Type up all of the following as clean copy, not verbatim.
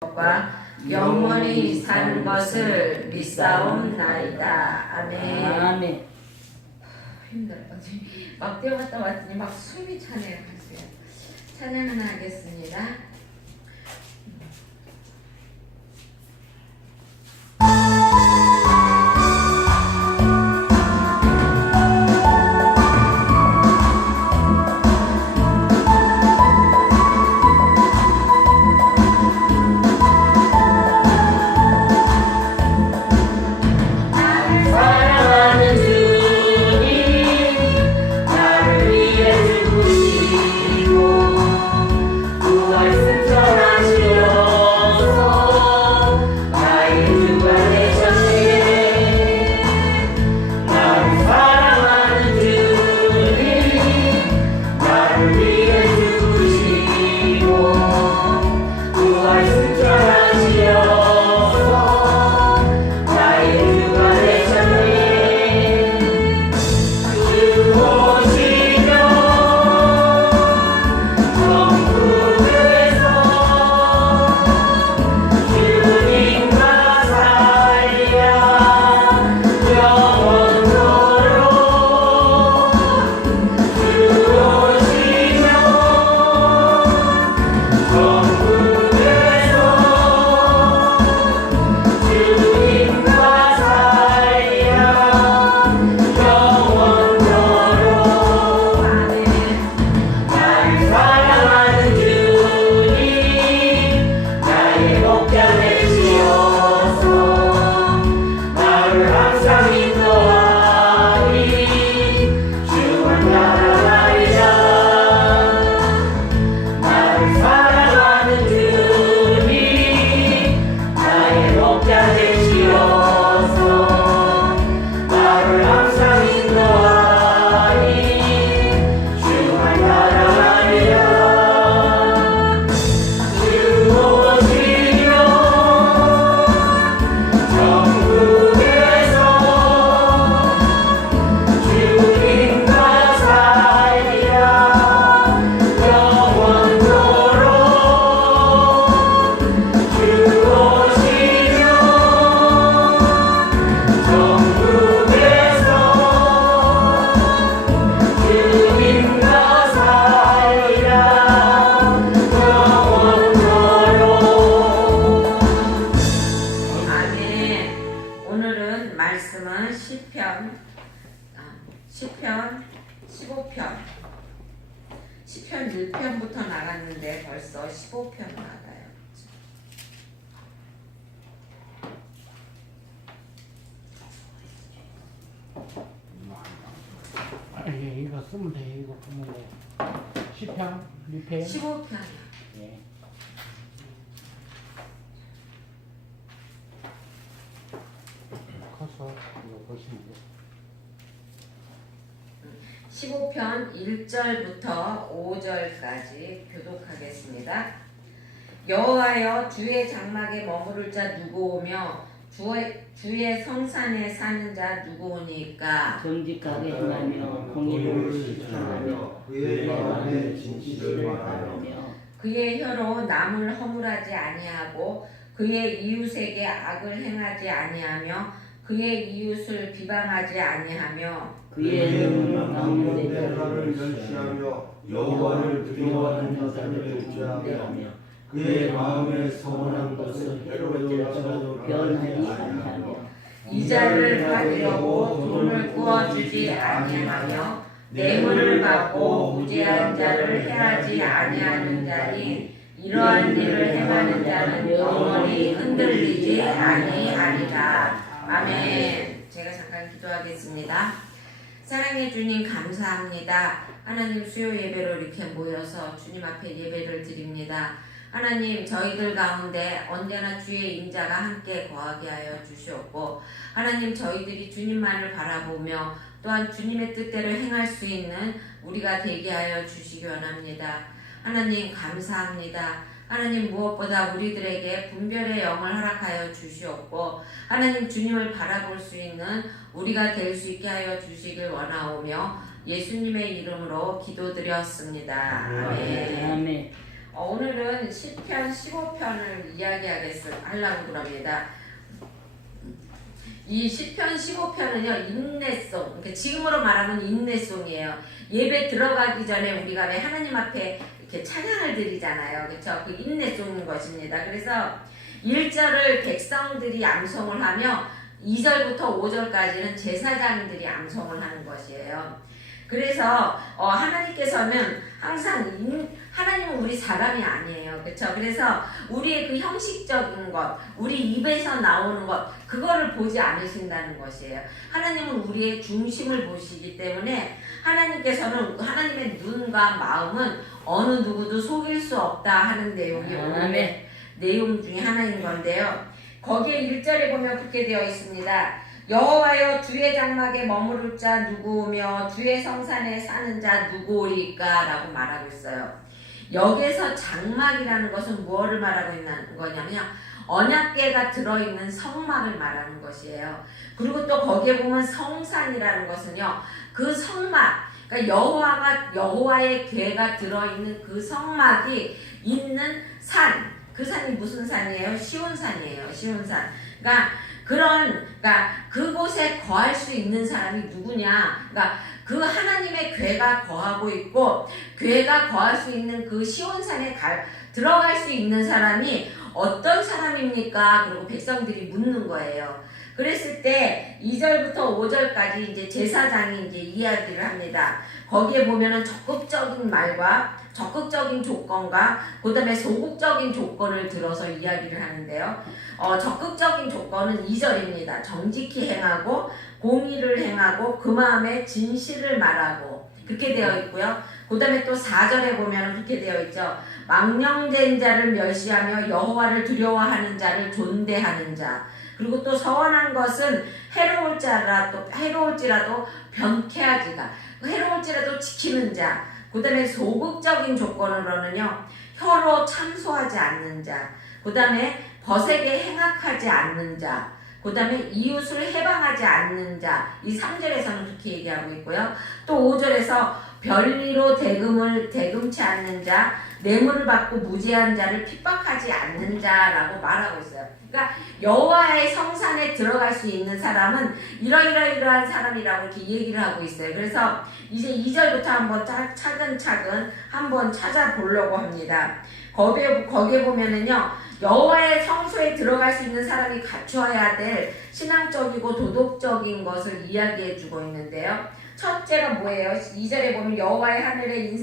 과 영원히 사는 것을 믿사옵나이다. 아멘. 아멘. 힘들어. 막 뛰어갔다 왔더니 막 숨이 차네요. 찬양 하나 하겠습니다. 시편 15편 1편부터 나갔는데 벌써 15편 나가요. 이거 쓰면 돼. 이거 쓰면 돼. 10편, 6편. 15편이요. 예. 커서 이거 보시면 돼. 15편 1절부터 5절까지 교독하겠습니다. 여호와여, 주의 장막에 머무를 자 누구오며 주의 성산에 사는 자 누구오니까? 정직하게 행하며 공의를 실천하며 그의 마음에 진실을 말하며 그의 혀로 남을 허물하지 아니하고 그의 이웃에게 악을 행하지 아니하며 그의 이웃을 비방하지 아니하며 그의 눈은 남는 남는 자를 멸시하며 여호와를 두려워하는 자를 주제하며 그의 마음에 서운한 것을 해로워하여도 변하지 아니하며 이자를 받으려고 돈을 구워주지 아니하며 뇌물을 받고 무죄한 자를 해하지 아니하는 자니 이러한 일을 행하는 자는 영원히 흔들리지 아니하리라. 아멘. 제가 잠깐 기도하겠습니다. 사랑해 주님 감사합니다. 하나님 수요 예배로 이렇게 모여서 주님 앞에 예배를 드립니다. 하나님 저희들 가운데 언제나 주의 인자가 함께 거하게 하여 주시옵고 하나님 저희들이 주님만을 바라보며 또한 주님의 뜻대로 행할 수 있는 우리가 되게 하여 주시기 원합니다. 하나님 감사합니다. 하나님 무엇보다 우리들에게 분별의 영을 허락하여 주시옵고 하나님 주님을 바라볼 수 있는 우리가 될 수 있게 하여 주시길 원하오며 예수님의 이름으로 기도드렸습니다. 아멘. 아멘. 오늘은 시편 15편을 하려고 그럽니다. 이 시편 15편은요, 인내송, 그러니까 지금으로 말하면 인내송이에요. 예배 들어가기 전에 우리가 왜 하나님 앞에 이렇게 찬양을 드리잖아요. 그렇죠? 그 인내송인 것입니다. 그래서 1절을 백성들이 암송을 하며 2절부터 5절까지는 제사장들이 암송을 하는 것이에요. 그래서 하나님께서는 항상 하나님은 우리 사람이 아니에요. 그렇죠? 그래서 우리의 그 형식적인 것, 우리 입에서 나오는 것, 그거를 보지 않으신다는 것이에요. 하나님은 우리의 중심을 보시기 때문에 하나님께서는 하나님의 눈과 마음은 어느 누구도 속일 수 없다 하는 내용이 오늘의 내용 중에 하나인 건데요. 거기에 1절에 보면 그렇게 되어 있습니다. 여호와여 주의 장막에 머무를 자 누구며 주의 성산에 사는 자 누구오리까? 라고 말하고 있어요. 여기에서 장막이라는 것은 무엇을 말하고 있는 거냐면요, 언약궤가 들어있는 성막을 말하는 것이에요. 그리고 또 거기에 보면 성산이라는 것은요, 그 성막, 그러니까 여호와의 궤가 들어있는 그 성막이 있는 산, 그 산이 무슨 산이에요? 시온산이에요. 시온산. 그러니까 그곳에 거할 수 있는 사람이 누구냐? 그러니까 그 하나님의 궤가 거하고 있고, 궤가 거할 수 있는 그 시온산에 들어갈 수 있는 사람이 어떤 사람입니까? 그리고 백성들이 묻는 거예요. 그랬을 때 2절부터 5절까지 이제 제사장이 이제 이야기를 합니다. 거기에 보면은 적극적인 말과 적극적인 조건과 그 다음에 소극적인 조건을 들어서 이야기를 하는데요. 적극적인 조건은 2절입니다. 정직히 행하고 공의를 행하고 그 마음에 진실을 말하고, 그렇게 되어 있고요. 그 다음에 또 4절에 보면 그렇게 되어 있죠. 망령된 자를 멸시하며 여호와를 두려워하는 자를 존대하는 자. 그리고 또 서원한 것은 해로울지라도 변케하지가, 해로울지라도 지키는 자. 그 다음에 소극적인 조건으로는요, 혀로 참소하지 않는 자. 그 다음에 벗에게 행악하지 않는 자. 그 다음에 이웃을 해방하지 않는 자. 이 3절에서는 그렇게 얘기하고 있고요. 또 5절에서 별리로 대금치 않는 자, 뇌물을 받고 무죄한 자를 핍박하지 않는 자라고 말하고 있어요. 그러니까 여호와의 성산에 들어갈 수 있는 사람은 이러이러한 사람이라고 이렇게 얘기를 하고 있어요. 그래서 이제 2절부터 한번 차근차근 한번 찾아보려고 합니다. 거기에 보면은요, 여호와의 성소에 들어갈 수 있는 사람이 갖추어야 될 신앙적이고 도덕적인 것을 이야기해 주고 있는데요. 첫째가 뭐예요? 2절에 보면 여호와의 하늘의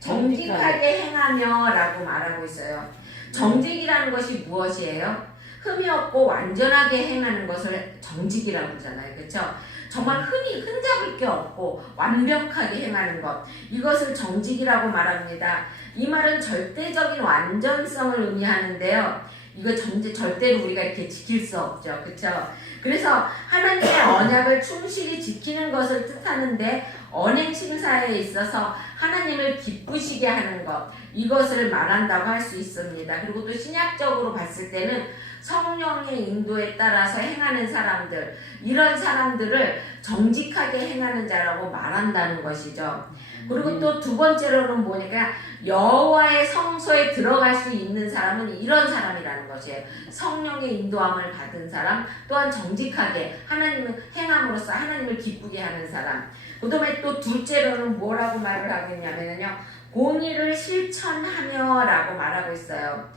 정직하게 행하며 라고 말하고 있어요. 정직이라는 것이 무엇이에요? 흠이 없고 완전하게 행하는 것을 정직이라고 그러잖아요. 그렇죠? 정말 흠잡을 게 없고 완벽하게 행하는 것, 이것을 정직이라고 말합니다. 이 말은 절대적인 완전성을 의미하는데요. 이거 절대로 우리가 이렇게 지킬 수 없죠. 그렇죠? 그래서 하나님의 언약을 충실히 지키는 것을 뜻하는데, 언행 심사에 있어서 하나님을 기쁘시게 하는 것, 이것을 말한다고 할 수 있습니다. 그리고 또 신약적으로 봤을 때는 성령의 인도에 따라서 행하는 사람들, 이런 사람들을 정직하게 행하는 자라고 말한다는 것이죠. 그리고 또 두 번째로는 뭐니까, 여호와의 성소에 들어갈 수 있는 사람은 이런 사람이라는 것이에요. 성령의 인도함을 받은 사람, 또한 정직하게 하나님을 행함으로써 하나님을 기쁘게 하는 사람. 그 다음에 또 둘째로는 뭐라고 말을 하고 있냐면요, 공의를 실천하며 라고 말하고 있어요.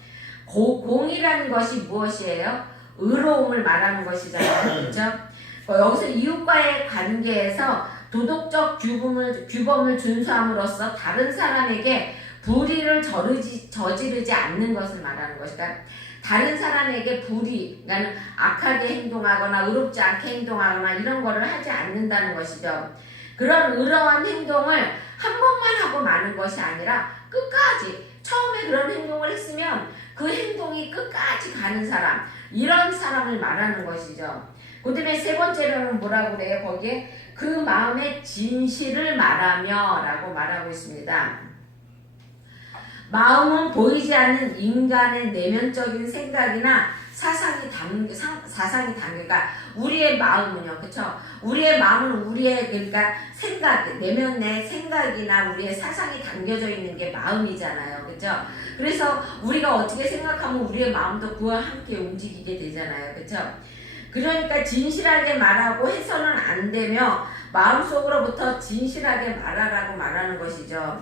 공의라는 것이 무엇이에요? 의로움을 말하는 것이잖아요. 그렇죠? 여기서 이웃과의 관계에서 도덕적 규범을 준수함으로써 다른 사람에게 불의를 저지르지 않는 것을 말하는 것이다. 다른 사람에게 그러니까 악하게 행동하거나 의롭지 않게 행동하거나 이런 거를 하지 않는다는 것이죠. 그런 의로운 행동을 한 번만 하고 마는 것이 아니라 끝까지, 처음에 그런 행동을 했으면 그 행동이 끝까지 가는 사람, 이런 사람을 말하는 것이죠. 그 다음에 세 번째로는 뭐라고 그래요? 거기에 그 마음의 진실을 말하며 라고 말하고 있습니다. 마음은 보이지 않는 인간의 내면적인 생각이나 사상이 담겨가 우리의 마음은요, 그쵸? 우리의 마음은 우리의 그러니까 생각, 내면 내 생각이나 우리의 사상이 담겨져 있는 게 마음이잖아요, 그쵸? 그래서 우리가 어떻게 생각하면 우리의 마음도 그와 함께 움직이게 되잖아요, 그쵸? 그러니까 진실하게 말하고 해서는 안 되며 마음속으로부터 진실하게 말하라고 말하는 것이죠.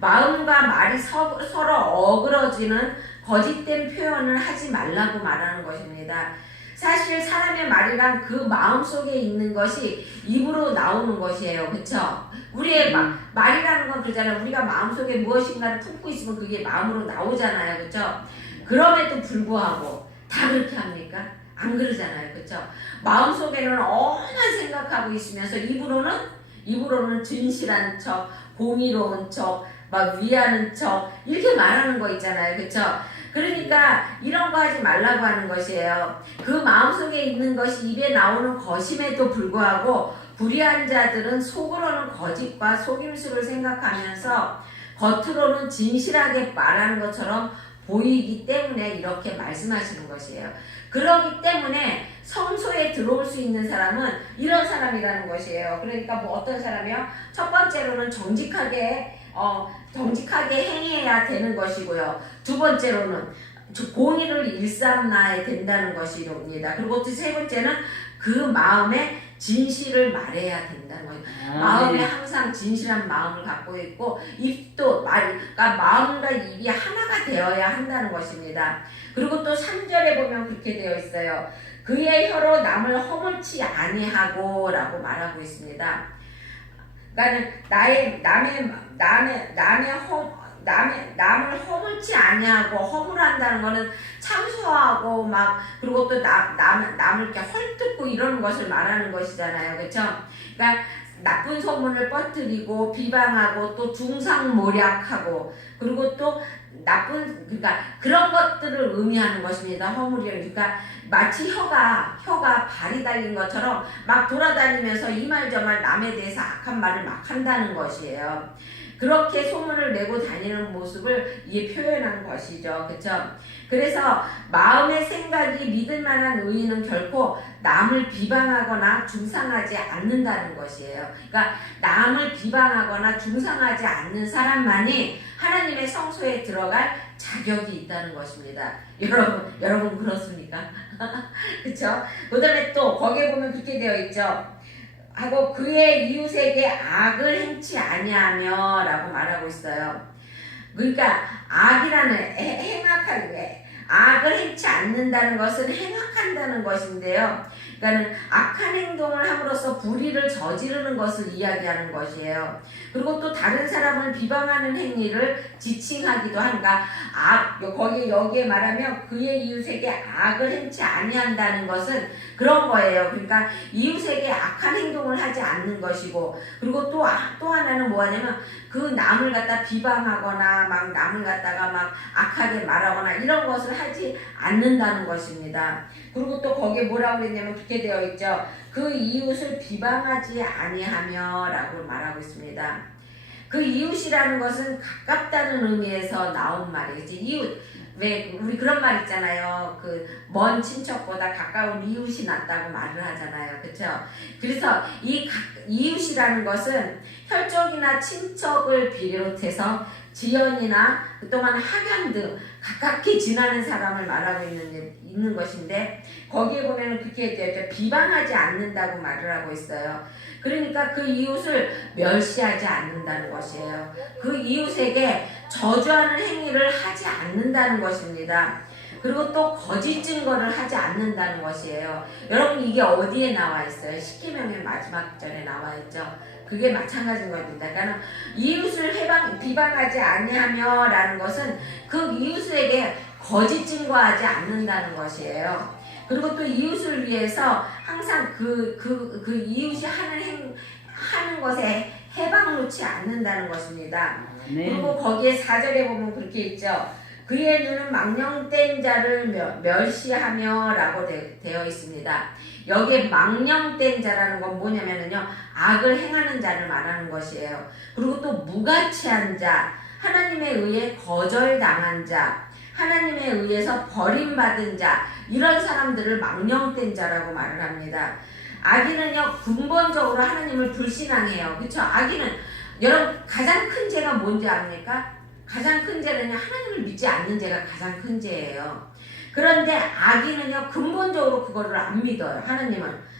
마음과 말이 서로 어그러지는 거짓된 표현을 하지 말라고 말하는 것입니다. 사실 사람의 말이란 그 마음속에 있는 것이 입으로 나오는 것이에요. 그쵸? 우리의 말이라는 건 그러잖아요. 우리가 마음속에 무엇인가를 품고 있으면 그게 마음으로 나오잖아요. 그쵸? 그럼에도 불구하고 다 그렇게 합니까? 안 그러잖아요. 그쵸? 마음속에는 엄한 생각하고 있으면서 입으로는 진실한 척, 공의로운 척, 막 위하는 척 이렇게 말하는 거 있잖아요. 그쵸? 그러니까 이런 거 하지 말라고 하는 것이에요. 그 마음속에 있는 것이 입에 나오는 것임에도 불구하고 불의한 자들은 속으로는 거짓과 속임수를 생각하면서 겉으로는 진실하게 말하는 것처럼 보이기 때문에 이렇게 말씀하시는 것이에요. 그렇기 때문에 성소에 들어올 수 있는 사람은 이런 사람이라는 것이에요. 그러니까 뭐 어떤 사람이요? 첫 번째로는 정직하게 행해야 되는 것이고요. 두 번째로는 공의를 일삼아야 된다는 것입니다. 그리고 또 세 번째는 그 마음에 진실을 말해야 된다는 거예요. 마음에 항상 진실한 마음을 갖고 있고 입도 그러니까 마음과 입이 하나가 되어야 한다는 것입니다. 그리고 또 3절에 보면 그렇게 되어 있어요. 그의 혀로 남을 허물지 아니하고 라고 말하고 있습니다. 그러니까 남을 허물지 아니하고 허물한다는 거는 참소하고 막 그리고 또 남을 이렇게 헐뜯고 이러는 것을 말하는 것이잖아요. 그렇죠? 그러니까 나쁜 소문을 퍼뜨리고 비방하고 또 중상모략하고 그리고 또 그러니까 그런 것들을 의미하는 것입니다. 허물이는 그러니까 마치 혀가 발이 달린 것처럼 막 돌아다니면서 이 말 저 말 남에 대해서 악한 말을 막 한다는 것이에요. 그렇게 소문을 내고 다니는 모습을 이게 표현한 것이죠. 그렇죠? 그래서 마음의 생각이 믿을 만한 의인은 결코 남을 비방하거나 중상하지 않는다는 것이에요. 그러니까 남을 비방하거나 중상하지 않는 사람만이 하나님의 성소에 들어갈 자격이 있다는 것입니다. 여러분 그렇습니까? 그렇죠? 그다음에 또 거기에 보면 그렇게 되어 있죠. 하고 그의 이웃에게 악을 행치 아니하며 라고 말하고 있어요. 그러니까 악이라는 악을 행치 않는다는 것은 행악한다는 것인데요. 그러니까 악한 행동을 함으로써 불의를 저지르는 것을 이야기하는 것이에요. 그리고 또 다른 사람을 비방하는 행위를 지칭하기도 한가. 여기에 말하면 그의 이웃에게 악을 행치 아니한다는 것은 그런 거예요. 그러니까 이웃에게 악한 행동을 하지 않는 것이고, 그리고 또 하나는 뭐냐면 그 남을 갖다 비방하거나 막 남을 갖다가 막 악하게 말하거나 이런 것을 하지 않는다는 것입니다. 그리고 또 거기에 뭐라고 그랬냐면 그렇게 되어 있죠. 그 이웃을 비방하지 아니하며 라고 말하고 있습니다. 그 이웃이라는 것은 가깝다는 의미에서 나온 말이겠지. 이웃, 왜 우리 그런 말 있잖아요. 그 먼 친척보다 가까운 이웃이 낫다고 말을 하잖아요. 그렇죠? 그래서 이 이웃이라는 것은 혈족이나 친척을 비롯해서 지연이나 또한 학연 등 가깝게 지나는 사람을 말하고 있는 것인데, 거기에 보면 그렇게 되죠. 비방하지 않는다고 말을 하고 있어요. 그러니까 그 이웃을 멸시하지 않는다는 것이에요. 그 이웃에게 저주하는 행위를 하지 않는다는 것입니다. 그리고 또 거짓 증거를 하지 않는다는 것이에요. 여러분 이게 어디에 나와 있어요? 십계명의 마지막 절에 나와 있죠. 그게 마찬가지인 겁니다. 그러니까 이웃을 비방하지 아니하며 라는 것은 그 이웃에게 거짓 증거하지 않는다는 것이에요. 그리고 또 이웃을 위해서 항상 그 이웃이 하는 것에 해방 놓지 않는다는 것입니다. 그리고 거기에 4절에 보면 그렇게 있죠. 그의 눈은 망령된 자를 멸시하며 라고 되어 있습니다. 여기에 망령된 자라는 건 뭐냐면요, 악을 행하는 자를 말하는 것이에요. 그리고 또 무가치한 자, 하나님에 의해 거절당한 자, 하나님에 의해서 버림받은 자, 이런 사람들을 망령된 자라고 말을 합니다. 악인은요 근본적으로 하나님을 불신앙해요. 그쵸? 악인은 여러분 가장 큰 죄가 뭔지 압니까? 가장 큰 죄는요 하나님을 믿지 않는 죄가 가장 큰 죄예요. 그런데 악인은요 근본적으로 그거를 안 믿어요. 하나님은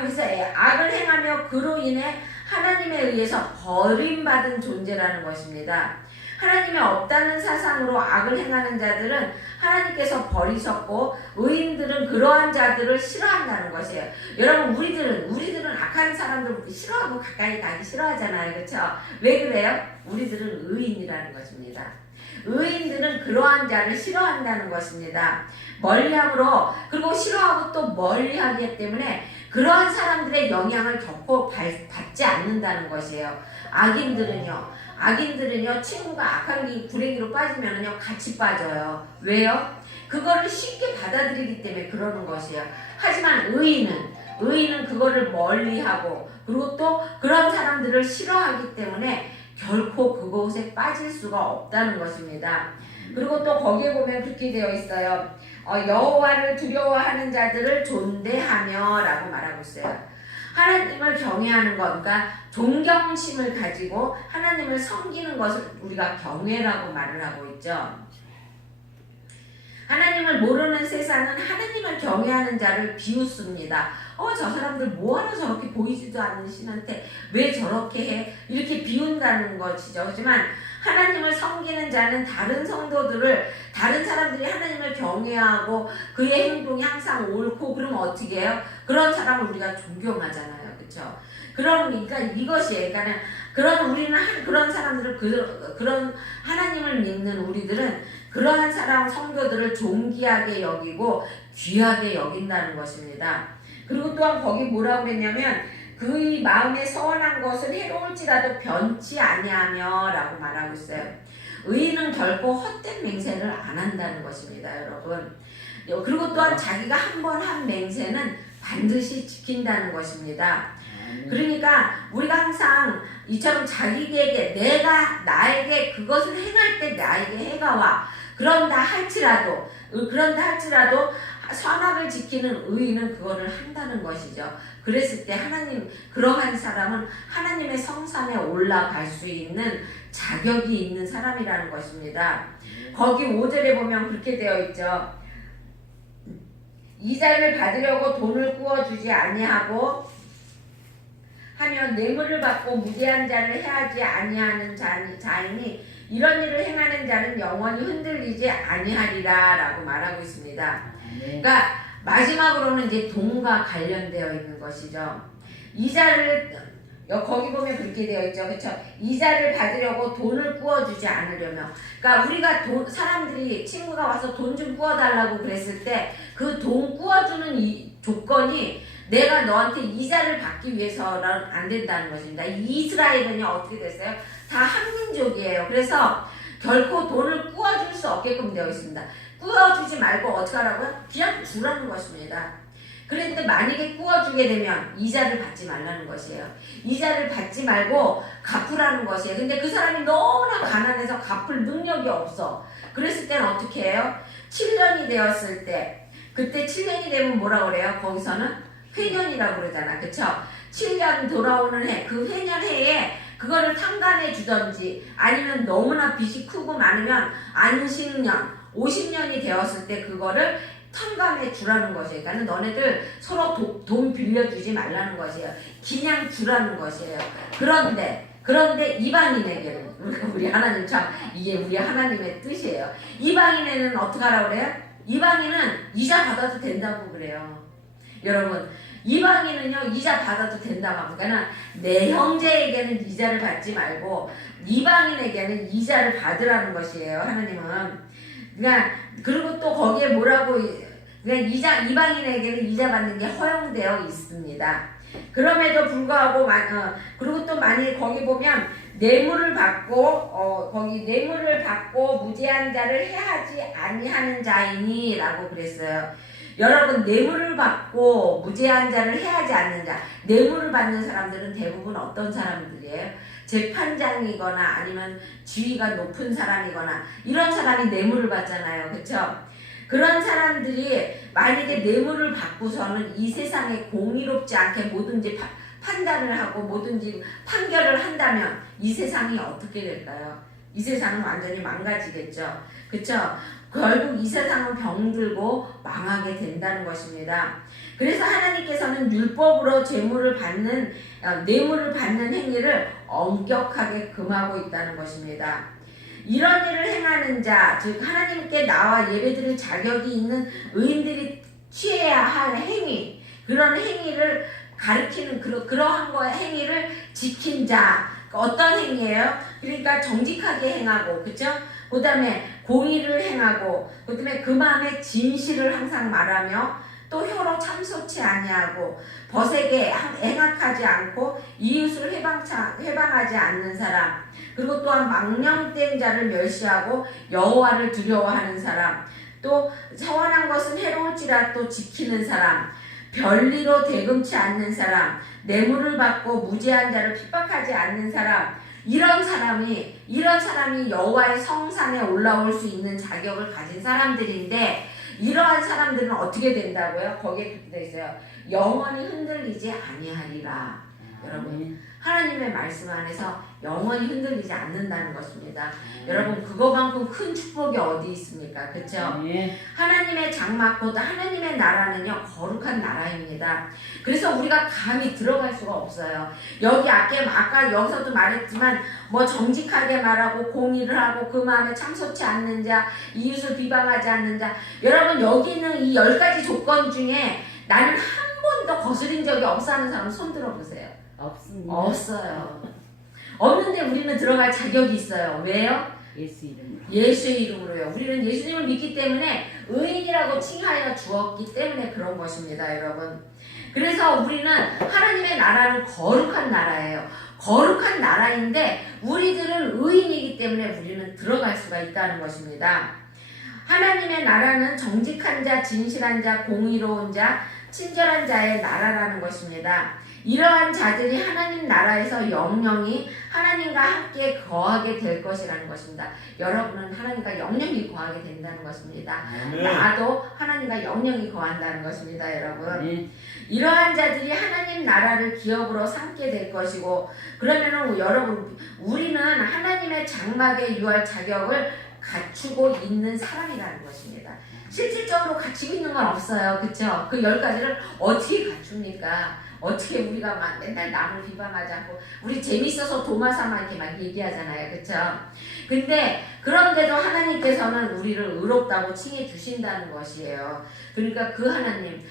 그래서 악을 행하며 그로 인해 하나님에 의해서 버림받은 존재라는 것입니다. 하나님이 없다는 사상으로 악을 행하는 자들은 하나님께서 버리셨고 의인들은 그러한 자들을 싫어한다는 것이에요. 여러분 우리들은 악한 사람들 싫어하고 가까이 가기 싫어하잖아요. 그렇죠? 왜 그래요? 우리들은 의인이라는 것입니다. 의인들은 그러한 자를 싫어한다는 것입니다. 멀리함으로 그리고 싫어하고 또 멀리하기 때문에 그러한 사람들의 영향을 겪고 받지 않는다는 것이에요. 악인들은요 친구가 악한 구레기로 빠지면요 같이 빠져요. 왜요? 그거를 쉽게 받아들이기 때문에 그러는 것이에요. 하지만 의인은 그거를 멀리하고 그리고 또 그런 사람들을 싫어하기 때문에 결코 그곳에 빠질 수가 없다는 것입니다. 그리고 또 거기에 보면 그렇게 되어 있어요. 여호와를 두려워하는 자들을 존대하며 라고 말하고 있어요. 하나님을 경외하는 것, 그러니까 존경심을 가지고 하나님을 섬기는 것을 우리가 경외라고 말을 하고 있죠. 하나님을 모르는 세상은 하나님을 경외하는 자를 비웃습니다. 저 사람들 뭐하러 저렇게 보이지도 않는 신한테 왜 저렇게 해? 이렇게 비운다는 것이죠. 하지만 하나님을 섬기는 자는 다른 사람들이 하나님을 경외하고 그의 행동이 항상 옳고 그러면 어떻게 해요? 그런 사람을 우리가 존경하잖아요. 그렇죠? 그러니까 이것이에요. 그러니까 그런 사람들을 그런 하나님을 믿는 우리들은 그러한 사람 성도들을 존귀하게 여기고 귀하게 여긴다는 것입니다. 그리고 또한 거기 뭐라고 그랬냐면 그의 마음에 서원한 것은 해로울지라도 변치 아니하며 라고 말하고 있어요. 의인은 결코 헛된 맹세를 안 한다는 것입니다. 여러분. 그리고 또한 자기가 한 번 한 맹세는 반드시 지킨다는 것입니다. 그러니까 우리가 항상 이처럼 자기에게 나에게 그것을 행할 때 나에게 해가 와. 그런다 할지라도 선악을 지키는 의인은 그거를 한다는 것이죠. 그랬을 때 그러한 사람은 하나님의 성산에 올라갈 수 있는 자격이 있는 사람이라는 것입니다. 거기 5절에 보면 그렇게 되어 있죠. 이자를 받으려고 돈을 꾸어주지 아니하고 하면 뇌물을 받고 무죄한 자를 해하지 아니하는 자이니 이런 일을 행하는 자는 영원히 흔들리지 아니하리라 라고 말하고 있습니다. 그러니까 마지막으로는 이제 돈과 관련되어 있는 것이죠. 거기 보면 그렇게 되어 있죠. 그렇죠? 이자를 받으려고 돈을 꾸어주지 않으려며. 그러니까 우리가 사람들이 친구가 와서 돈 좀 꾸어달라고 그랬을 때 그 돈 꾸어주는 조건이 내가 너한테 이자를 받기 위해서는 안 된다는 것입니다. 이스라엘은요 어떻게 됐어요? 다 한민족이에요. 그래서 결코 돈을 꾸어줄 수 없게끔 되어 있습니다. 꾸어주지 말고 어떻게 하라고요? 그냥 주라는 것입니다. 그런데 만약에 꾸어주게 되면 이자를 받지 말라는 것이에요. 이자를 받지 말고 갚으라는 것이에요. 근데 그 사람이 너무나 가난해서 갚을 능력이 없어. 그랬을 때는 어떻게 해요? 7년이 되었을 때 그때 7년이 되면 뭐라고 그래요? 거기서는 회년이라고 그러잖아. 그쵸? 7년 돌아오는 해, 그 회년 해에 그거를 탕감해 주던지 아니면 너무나 빚이 크고 많으면 안식년 50년이 되었을 때 그거를 탕감해 주라는 것이에요. 그러니까 너네들 서로 돈 빌려주지 말라는 것이에요. 그냥 주라는 것이에요. 그런데 이방인에게는 우리 하나님 참 이게 우리 하나님의 뜻이에요. 이방인에는 어떻게 하라고 그래요? 이방인은 이자 받아도 된다고 그래요. 여러분 이방인은요 이자 받아도 된다고 합니다. 그러니까 내 형제에게는 이자를 받지 말고 이방인에게는 이자를 받으라는 것이에요. 하나님은. 그러니까 그리고 또 거기에 뭐라고 그러니까 이방인에게는 이자 받는 게 허용되어 있습니다. 그럼에도 불구하고 그리고 또 만약에 거기 보면 뇌물을 받고 무죄한 자를 해하지 아니하는 자이니라고 그랬어요. 여러분 뇌물을 받고 무죄한 자를 해하지 않는 자, 뇌물을 받는 사람들은 대부분 어떤 사람들이에요? 재판장이거나 아니면 지위가 높은 사람이거나 이런 사람이 뇌물을 받잖아요. 그렇죠? 그런 사람들이 만약에 뇌물을 받고서는 이 세상에 공의롭지 않게 뭐든지 판단을 하고 뭐든지 판결을 한다면 이 세상이 어떻게 될까요? 이 세상은 완전히 망가지겠죠. 그렇죠? 결국 이 세상은 병들고 망하게 된다는 것입니다. 그래서 하나님께서는 율법으로 뇌물을 받는 행위를 엄격하게 금하고 있다는 것입니다. 이런 일을 행하는 자, 즉 하나님께 나와 예배드릴 자격이 있는 의인들이 취해야 할 행위, 그런 행위를 가리키는 그러한 거의 행위를 지킨 자, 어떤 행위예요? 그러니까 정직하게 행하고, 그렇죠? 그 다음에 공의를 행하고, 그 다음에 그 마음에 진실을 항상 말하며 또 혀로 참소치 아니하고 벗에게 행악하지 않고 이웃을 회방하지 않는 사람, 그리고 또한 망령된 자를 멸시하고 여호와를 두려워하는 사람, 또 서원한 것은 해로울지라도 지키는 사람, 별리로 대금치 않는 사람, 뇌물을 받고 무죄한 자를 핍박하지 않는 사람, 이런 사람이 여호와의 성산에 올라올 수 있는 자격을 가진 사람들인데, 이러한 사람들은 어떻게 된다고요? 거기에 그렇게 되어 있어요. 영원히 흔들리지 아니하리라. 여러분, 하나님의 말씀 안에서 영원히 흔들리지 않는다는 것입니다. 여러분, 그거만큼 큰 축복이 어디 있습니까? 그렇죠? 하나님의 장막, 곧 하나님의 나라는요, 거룩한 나라입니다. 그래서 우리가 감히 들어갈 수가 없어요. 여기 아까 여기서도 말했지만 뭐 정직하게 말하고 공의를 하고 그 마음에 참소치 않는 자, 이웃을 비방하지 않는 자, 여러분 여기 있는 이 10가지 조건 중에 나는 한 번도 거스린 적이 없어 하는 사람 손 들어보세요. 없습니다. 없어요. 없는데 우리는 들어갈 자격이 있어요. 왜요? 예수 이름으로. 예수의 이름으로요. 우리는 예수님을 믿기 때문에 의인이라고 칭하여 주었기 때문에 그런 것입니다, 여러분. 그래서 우리는 하나님의 나라는 거룩한 나라예요. 거룩한 나라인데 우리들은 의인이기 때문에 우리는 들어갈 수가 있다는 것입니다. 하나님의 나라는 정직한 자, 진실한 자, 공의로운 자, 친절한 자의 나라라는 것입니다. 이러한 자들이 하나님 나라에서 영영이 하나님과 함께 거하게 될 것이라는 것입니다. 여러분은 하나님과 영영이 거하게 된다는 것입니다. 나도 하나님과 영영이 거한다는 것입니다, 여러분. 이러한 자들이 하나님 나라를 기업으로 삼게 될 것이고, 그러면은 여러분, 우리는 하나님의 장막에 유할 자격을 갖추고 있는 사람이라는 것입니다. 실질적으로 갖추고 있는 건 없어요. 그쵸? 그 10가지를 어떻게 갖춥니까? 어떻게 우리가 막 맨날 남을 비방하지 않고, 우리 재밌어서 도마삼아 이렇게 막 얘기하잖아요. 그쵸? 근데, 그런데도 하나님께서는 우리를 의롭다고 칭해 주신다는 것이에요. 그러니까 그 하나님,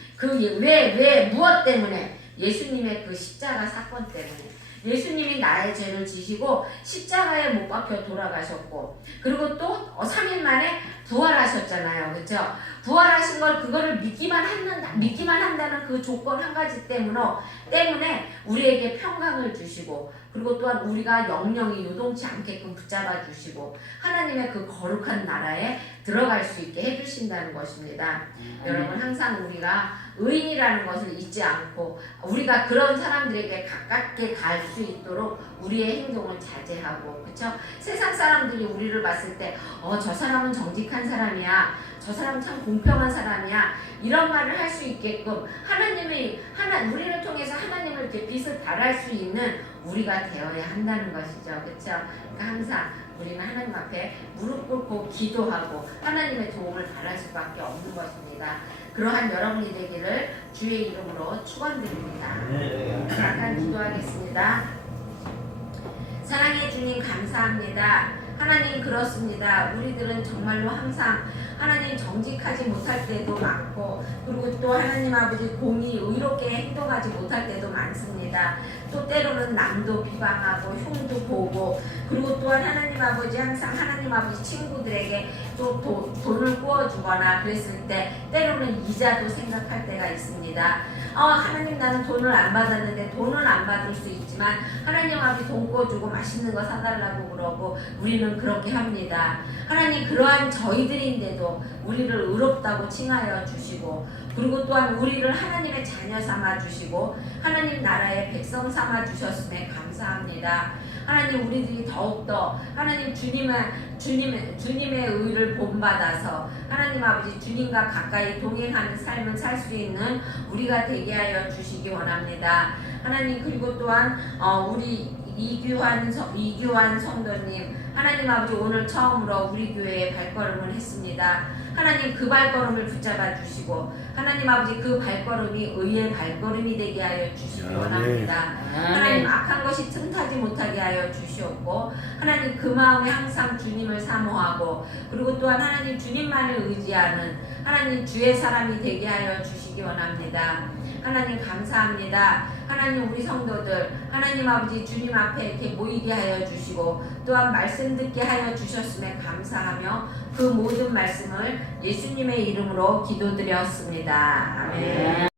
무엇 때문에? 예수님의 그 십자가 사건 때문에. 예수님이 나의 죄를 지시고 십자가에 못 박혀 돌아가셨고, 그리고 또 3일 만에 부활하셨잖아요. 그렇죠? 부활하신 걸 그거를 믿기만 한다는 그 조건 한 가지 때문에 우리에게 평강을 주시고, 그리고 또한 우리가 영영이 요동치 않게끔 붙잡아 주시고 하나님의 그 거룩한 나라에 들어갈 수 있게 해주신다는 것입니다. 여러분, 항상 우리가 의인이라는 것을 잊지 않고 우리가 그런 사람들에게 가깝게 갈 수 있도록 우리의 행동을 자제하고, 그쵸? 세상 사람들이 우리를 봤을 때 저 사람은 정직한 사람이야, 저 사람은 참 공평한 사람이야, 이런 말을 할 수 있게끔 우리를 통해서 하나님을 이렇게 빛을 발할 수 있는 우리가 되어야 한다는 것이죠. 그쵸? 그러니까 항상 우리는 하나님 앞에 무릎 꿇고 기도하고 하나님의 도움을 바랄 수밖에 없는 것입니다. 그러한 여러분이 되기를 주의 이름으로 축원드립니다. 잠깐 기도하겠습니다. 사랑해 주님, 감사합니다. 하나님, 그렇습니다. 우리들은 정말로 항상 하나님 정직하지 못할 때도 많고, 그리고 또 하나님 아버지 공의 의롭게 행동하지 못할 때도 많습니다. 또 때로는 남도 비방하고 흉도 보고, 그리고 또한 하나님 아버지 항상 하나님 아버지 친구들에게 또 돈을 구워주거나 그랬을 때 때로는 이자도 생각할 때가 있습니다. 하나님, 나는 돈을 안 받았는데, 돈은 안 받을 수 있지만 하나님 아버지 돈 구워주고 맛있는 거 사달라고 그러고 우리는 우리는 그렇게 합니다. 하나님 그러한 저희들인데도 우리를 의롭다고 칭하여 주시고 그리고 또한 우리를 하나님의 자녀 삼아 주시고 하나님 나라의 백성 삼아 주셨음에 감사합니다. 하나님 우리들이 더욱더 하나님 주님의 의를 본받아서 하나님 아버지 주님과 가까이 동행하는 삶을 살 수 있는 우리가 되게 하여 주시기 원합니다. 하나님 그리고 또한 우리 이규환 성도님 하나님 아버지 오늘 처음으로 우리 교회에 발걸음을 했습니다. 하나님 그 발걸음을 붙잡아 주시고 하나님 아버지 그 발걸음이 의의 발걸음이 되게 하여 주시기 원합니다. 하나님 악한 것이 틈타지 못하게 하여 주시옵고 하나님 그 마음에 항상 주님을 사모하고 그리고 또한 하나님 주님만을 의지하는 하나님 주의 사람이 되게 하여 주시기 원합니다. 하나님 감사합니다. 하나님 우리 성도들 하나님 아버지 주님 앞에 이렇게 모이게 하여 주시고 또한 말씀 듣게 하여 주셨음에 감사하며 그 모든 말씀을 예수님의 이름으로 기도드렸습니다. 아멘.